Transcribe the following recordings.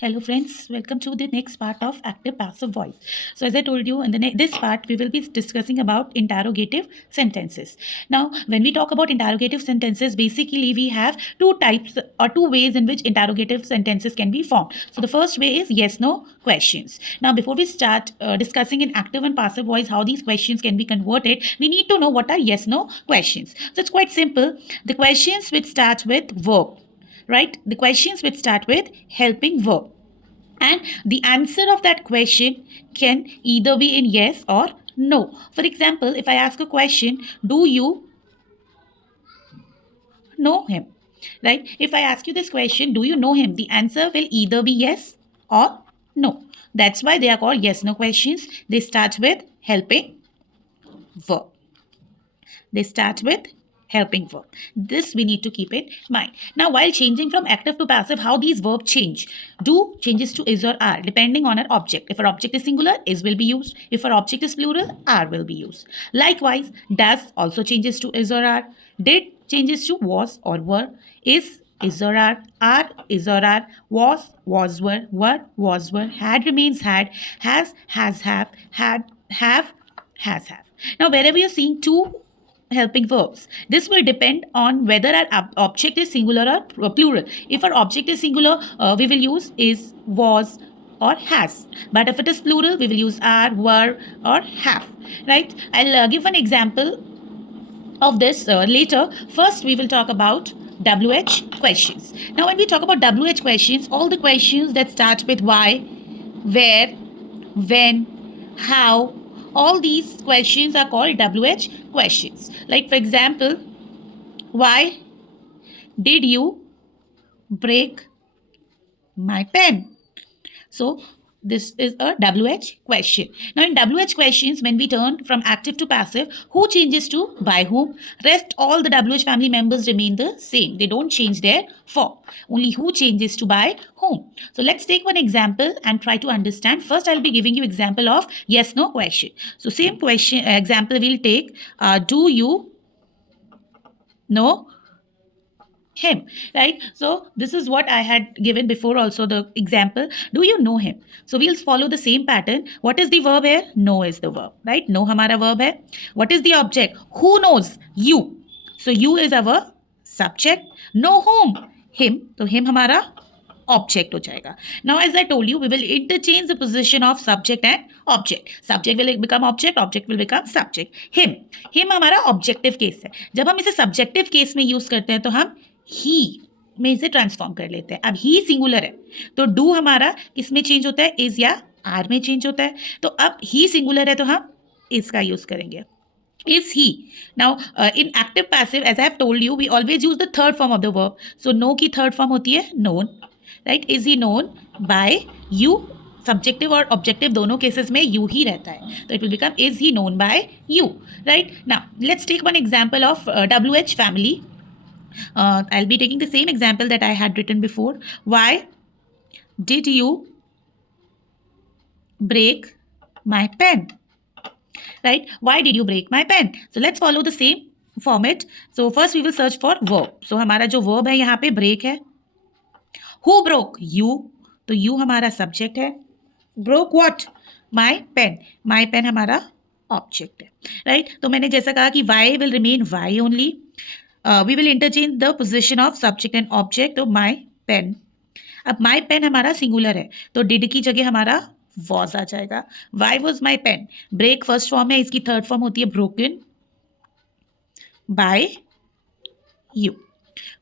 Hello friends, welcome to the next part of active passive voice. So as I told you in this part we will be discussing about interrogative sentences. Now when we talk about interrogative sentences, basically we have two types or two ways in which interrogative sentences can be formed. So the first way is yes no questions. Now before we start discussing in active and passive voice how these questions can be converted, we need to know what are yes no questions. So it's quite simple. The questions which start with verb, right? The questions which start with helping verb, and the answer of that question can either be in yes or no. For example, if I ask a question, do you know him? Right? If I ask you this question, do you know him? The answer will either be yes or no. That's why they are called yes no questions. They start with helping verb. They start with helping verb. This we need to keep in mind. Now, while changing from active to passive, how these verbs change? Do changes to is or are depending on an object. If our object is singular, is will be used. If our object is plural, are will be used. Likewise, does also changes to is or are. Did changes to was or were. Is or are is or are, was were was were, had remains had, has have has have. Now, wherever you're seeing two helping verbs, this will depend on whether our object is singular or plural. If our object is singular, we will use is, was, or has. But if it is plural, we will use are, were, or have. Right? I'll give an example of this later. First, we will talk about WH questions. Now, when we talk about WH questions, all the questions that start with why, where, when, how, all these questions are called WH questions. Like, for example, why did you break my pen? So, this is a WH question. Now, in WH questions, when we turn from active to passive, who changes to by whom? Rest all the WH family members remain the same. They don't change their form. Only who changes to by whom. So, let's take one example and try to understand. First, I'll be giving you example of yes no question. So, same question example we'll take. Do you know him? Right? So this is what I had given before also, the example. Do you know him? So we'll follow the same pattern. What is the verb here? Know is the verb, right? Know हमारा verb है. What is the object? Who knows? You. So you is our subject. Know whom? Him. तो him हमारा object हो जाएगा. Now as I told you, we will interchange the position of subject and object. Subject will become object will become subject. Him हमारा objective case है. जब हम इसे subjective case में use करते हैं तो हम he में इसे ट्रांसफॉर्म कर लेते हैं. अब ही सिंगुलर है तो डू हमारा किसमें चेंज होता है? इज या आर में चेंज होता है. तो अब ही सिंगुलर है तो हम इसका यूज करेंगे. Is he. Now, in active passive, as I have told you, we always use the third form of the verb. So, know की third form होती है known. Right? Is he known by you? Subjective और objective दोनों cases में you ही रहता है. तो it will become is he known by you. Right? Now, let's take one example of WH family. I'll be taking the same example that I had written before. Why did you break my pen? Right? Why did you break my pen? So let's follow the same format. So first we will search for verb. So हमारा जो verb है यहाँ पे break है. Who broke? You. तो you हमारा subject है. Broke what? My pen. My pen हमारा object है. Right? तो मैंने जैसा कहा कि why will remain why only. We will interchange the position of subject and object. तो my pen. अब my pen हमारा singular है तो did की जगह हमारा was आ जाएगा. Why was my pen? Break first form है, इसकी third form होती है broken by you.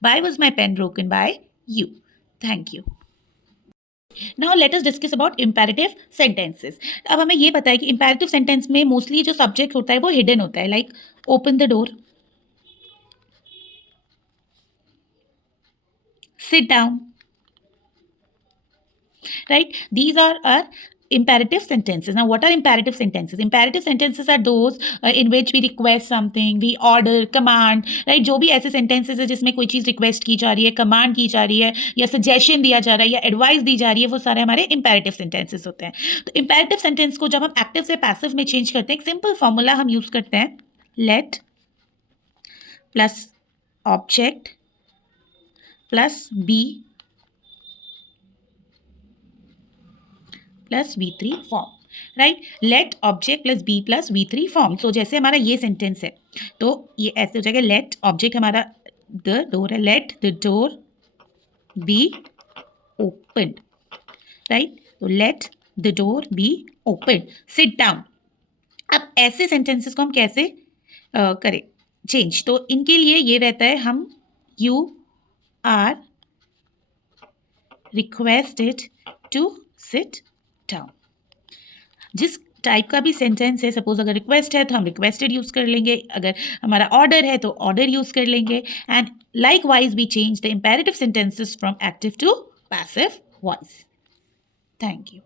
Why was my pen broken by you? Thank you. Now let us discuss about imperative sentences. अब हमें ये पता है कि imperative sentence में mostly जो subject होता है वो hidden होता है. Like open the door, sit down. Right? These are our imperative sentences. Now, what are imperative sentences? Imperative sentences are those in which we request something, we order, command, right? जो भी ऐसे sentences है जिसमें कोई चीज़ request की जा रही है, command की जा रही है, या suggestion दिया जा रहा है, या advice दी जा रही है, वो सारे हमारे imperative sentences होते हैं. तो imperative sentence को जब हम active से passive में change करते हैं, एक simple formula हम use करते हैं. Let plus object plus be plus V3 form, right. Let object plus be plus V3 form. So जैसे हमारा ये सेंटेंस है तो ये ऐसे हो जाएगा. लेट ऑब्जेक्ट हमारा द डोर है. Let the door be open, right. तो let the door be open. Sit down. अब ऐसे सेंटेंसेस को हम कैसे करें चेंज? तो इनके लिए ये रहता है हम you are requested to sit down. जिस टाइप का भी सेंटेंस है, सपोज अगर रिक्वेस्ट है तो हम रिक्वेस्टेड यूज कर लेंगे, अगर हमारा ऑर्डर है तो ऑर्डर यूज कर लेंगे. And likewise we change the imperative sentences from active to passive voice. Thank you.